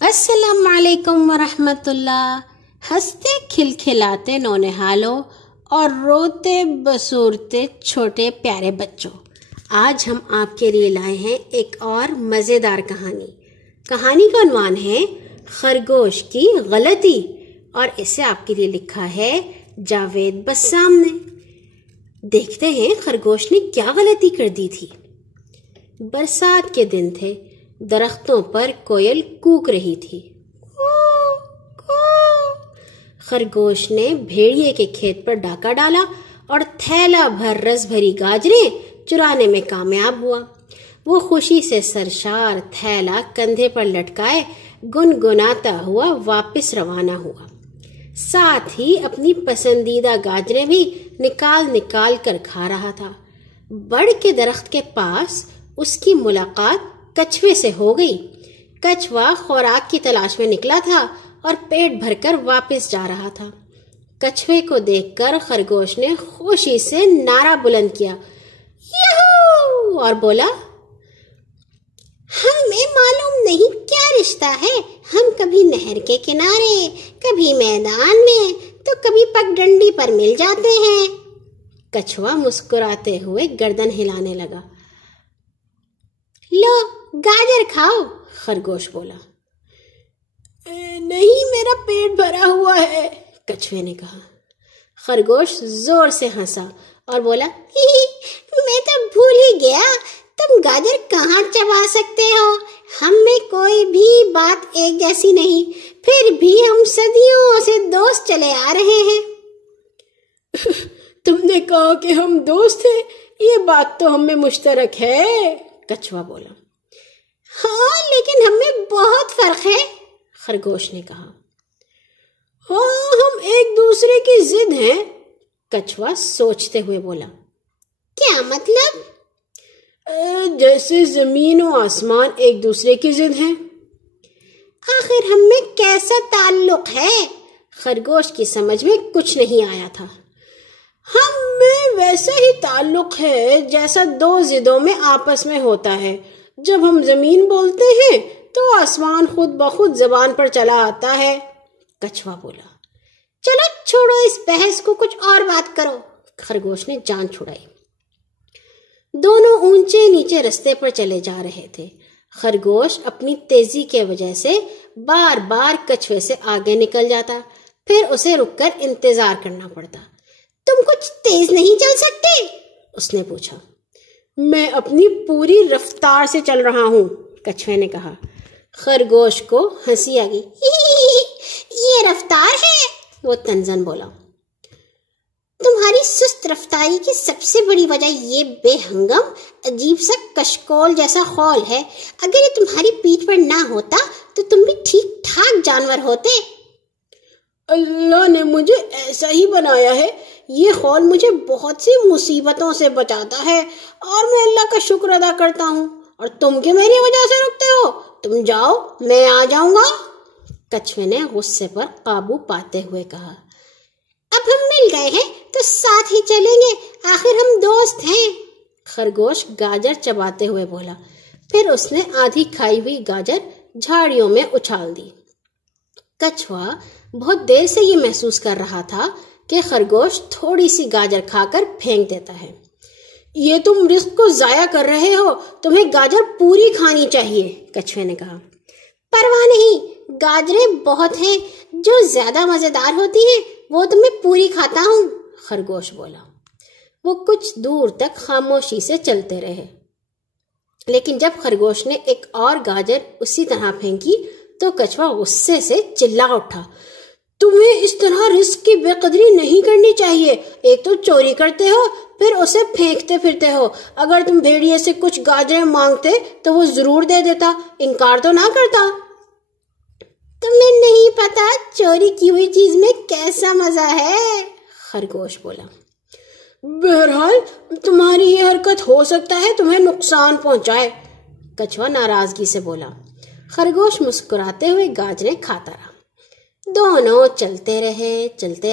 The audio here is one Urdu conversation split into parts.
السلام علیکم ورحمۃ اللہ۔ ہنستے کھلکھلاتے نونہالوں اور روتے بسورتے چھوٹے پیارے بچوں، آج ہم آپ کے لیے لائے ہیں ایک اور مزیدار کہانی۔ کہانی کا عنوان ہے خرگوش کی غلطی، اور اسے آپ کے لیے لکھا ہے جاوید بسام نے۔ دیکھتے ہیں خرگوش نے کیا غلطی کر دی تھی۔ برسات کے دن تھے، درختوں پر کوئل کوک رہی تھی۔ خرگوش نے بھیڑیے کے کھیت پر ڈاکہ ڈالا اور تھیلا بھر رس بھری گاجریں چرانے میں کامیاب ہوا۔ وہ خوشی سے سرشار تھیلا کندھے پر لٹکائے گنگناتا ہوا واپس روانہ ہوا، ساتھ ہی اپنی پسندیدہ گاجریں بھی نکال نکال کر کھا رہا تھا۔ بڑ کے درخت کے پاس اس کی ملاقات کچھوے سے ہو گئی۔ کچھوا خوراک کی تلاش میں نکلا تھا اور پیٹ بھر کر واپس جا رہا تھا۔ کچھوے کو دیکھ کر خرگوش نے خوشی سے نعرہ بلند کیا، یہو! اور بولا، ہمیں معلوم نہیں کیا رشتہ ہے، ہم کبھی نہر کے کنارے، کبھی میدان میں، تو کبھی پگڈنڈی پر مل جاتے ہیں۔ کچھوا مسکراتے ہوئے گردن ہلانے لگا۔ لو گاجر کھاؤ، خرگوش بولا۔ نہیں، میرا پیٹ بھرا ہوا ہے، کچھوے نے کہا۔ خرگوش زور سے ہنسا اور بولا، میں تو بھول ہی گیا، تم گاجر کہاں چبا سکتے ہو، ہم میں کوئی بھی بات ایک جیسی نہیں، پھر بھی ہم صدیوں سے دوست چلے آ رہے ہیں۔ تم نے کہا کہ ہم دوست ہیں، یہ بات تو ہم میں مشترک ہے، کچھوا بولا۔ ہاں، لیکن ہم میں بہت فرق ہے، خرگوش نے کہا۔ ہاں، ہم ایک دوسرے کی ضد ہیں، کچھوا سوچتے ہوئے بولا۔ کیا مطلب؟ جیسے زمین و آسمان ایک دوسرے کی ضد ہیں۔ آخر ہم میں کیسا تعلق ہے؟ خرگوش کی سمجھ میں کچھ نہیں آیا تھا۔ ہم میں ویسا ہی تعلق ہے جیسا دو ضدوں میں آپس میں ہوتا ہے۔ جب ہم زمین بولتے ہیں تو آسمان خود بخود زبان پر چلا آتا ہے، کچھوا بولا۔ چلو چھوڑو اس بحث کو، کچھ اور بات کرو، خرگوش نے جان چھڑائی۔ دونوں اونچے نیچے رستے پر چلے جا رہے تھے۔ خرگوش اپنی تیزی کے وجہ سے بار بار کچھوے سے آگے نکل جاتا، پھر اسے رک کر انتظار کرنا پڑتا۔ تم کچھ تیز نہیں چل سکتے؟ اس نے پوچھا۔ میں اپنی پوری رفتار سے چل رہا ہوں، کچھوے نے کہا۔ خرگوش کو ہنسی آ گئی۔ یہ رفتار ہے؟ وہ تنزن بولا۔ تمہاری سست رفتاری کی سب سے بڑی وجہ یہ بے ہنگم عجیب سا کشکول جیسا خول ہے۔ اگر یہ تمہاری پیٹھ پر نہ ہوتا تو تم بھی ٹھیک ٹھاک جانور ہوتے۔ اللہ نے مجھے ایسا ہی بنایا ہے، یہ خول مجھے بہت سی مصیبتوں سے بچاتا ہے اور میں اللہ کا شکر ادا کرتا ہوں، اور تم کیوں میری وجہ سے رکتے ہو؟ تم جاؤ، میں آ جاؤں گا، کچھوے نے غصے پر قابو پاتے ہوئے کہا۔ اب ہم مل گئے ہیں تو ساتھ ہی چلیں گے، آخر ہم دوست ہیں، خرگوش گاجر چباتے ہوئے بولا۔ پھر اس نے آدھی کھائی ہوئی گاجر جھاڑیوں میں اچھال دی۔ کچھوا بہت دیر سے یہ محسوس کر رہا تھا کہ خرگوش تھوڑی سی گاجر کھا کر پھینک دیتا ہے۔ یہ تم رزق کو ضائع کر رہے ہو، تمہیں گاجر پوری کھانی چاہیے، کچھوے نے کہا۔ پرواہ نہیں، گاجریں بہت ہیں، جو زیادہ مزیدار ہوتی ہیں وہ تو میں پوری کھاتا ہوں، خرگوش بولا۔ وہ کچھ دور تک خاموشی سے چلتے رہے، لیکن جب خرگوش نے ایک اور گاجر اسی طرح پھینکی تو کچھوا غصے سے چلا اٹھا۔ تمہیں اس طرح رزق کی بے قدری نہیں کرنی چاہیے، ایک تو چوری کرتے ہو، پھر اسے پھینکتے پھرتے ہو۔ اگر تم بھیڑیے سے کچھ گاجریں مانگتے تو وہ ضرور دے دیتا، انکار تو نہ کرتا۔ تمہیں نہیں پتا چوری کی ہوئی چیز میں کیسا مزہ ہے، خرگوش بولا۔ بہرحال تمہاری یہ حرکت ہو سکتا ہے تمہیں نقصان پہنچائے، کچھوا ناراضگی سے بولا۔ خرگوش مسکراتے ہوئے گاجریں کھاتا رہا۔ دونوں چلتے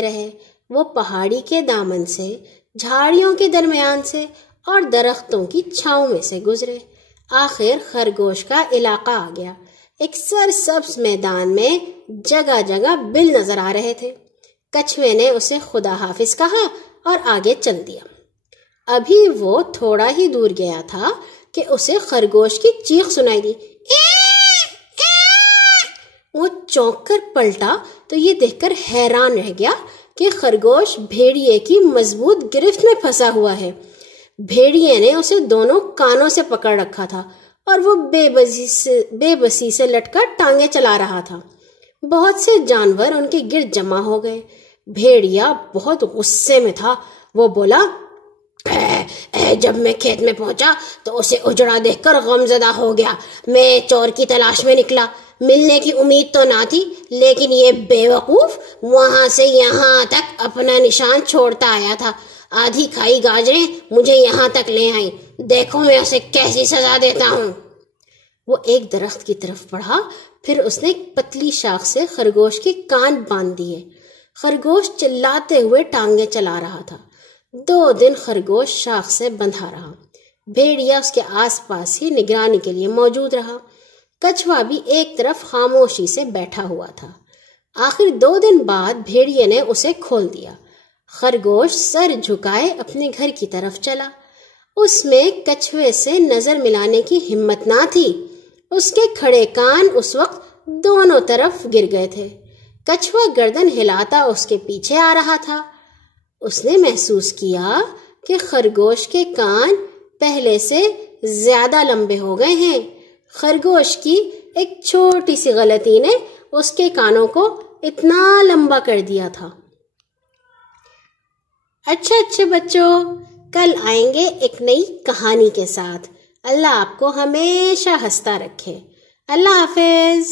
رہے، وہ پہاڑی کے دامن سے، جھاڑیوں کے درمیان سے اور درختوں کی چھاؤں میں سے گزرے۔ آخر خرگوش کا علاقہ آ گیا۔ ایک سرسبز میدان میں جگہ جگہ بل نظر آ رہے تھے۔ کچھوے نے اسے خدا حافظ کہا اور آگے چل دیا۔ ابھی وہ تھوڑا ہی دور گیا تھا کہ اسے خرگوش کی چیخ سنائی دی۔ وہ چونک کر پلٹا تو یہ دیکھ کر حیران رہ گیا کہ خرگوش بھیڑیے کی مضبوط گرفت میں پھنسا ہوا ہے۔ بھیڑیے نے اسے دونوں کانوں سے پکڑ رکھا تھا اور وہ بے بسی سے لٹ کر ٹانگیں چلا رہا تھا۔ بہت سے جانور ان کے گرد جمع ہو گئے۔ بھیڑیا بہت غصے میں تھا۔ وہ بولا، جب میں کھیت میں پہنچا تو اسے اجڑا دیکھ کر غمزدہ ہو گیا۔ میں چور کی تلاش میں نکلا، ملنے کی امید تو نہ تھی، لیکن یہ بے وقوف وہاں سے یہاں تک اپنا نشان چھوڑتا آیا تھا۔ آدھی کھائی گاجریں مجھے یہاں تک لے آئیں، دیکھو میں اسے کیسی سزا دیتا ہوں۔ وہ ایک درخت کی طرف بڑھا، پھر اس نے ایک پتلی شاخ سے خرگوش کے کان باندھ دیے۔ خرگوش چلاتے ہوئے ٹانگیں چلا رہا تھا۔ 2 دن خرگوش شاخ سے بندھا رہا۔ بھیڑیا اس کے آس پاس ہی نگرانی کے لیے موجود رہا۔ کچھوا بھی ایک طرف خاموشی سے بیٹھا ہوا تھا۔ آخر 2 دن بعد بھیڑیے نے اسے کھول دیا۔ خرگوش سر جھکائے اپنے گھر کی طرف چلا۔ اس میں کچھوے سے نظر ملانے کی ہمت نہ تھی۔ اس کے کھڑے کان اس وقت دونوں طرف گر گئے تھے۔ کچھوا گردن ہلاتا اس کے پیچھے آ رہا تھا۔ اس نے محسوس کیا کہ خرگوش کے کان پہلے سے زیادہ لمبے ہو گئے ہیں۔ خرگوش کی ایک چھوٹی سی غلطی نے اس کے کانوں کو اتنا لمبا کر دیا تھا۔ اچھے بچوں، کل آئیں گے ایک نئی کہانی کے ساتھ۔ اللہ آپ کو ہمیشہ ہنستا رکھے۔ اللہ حافظ۔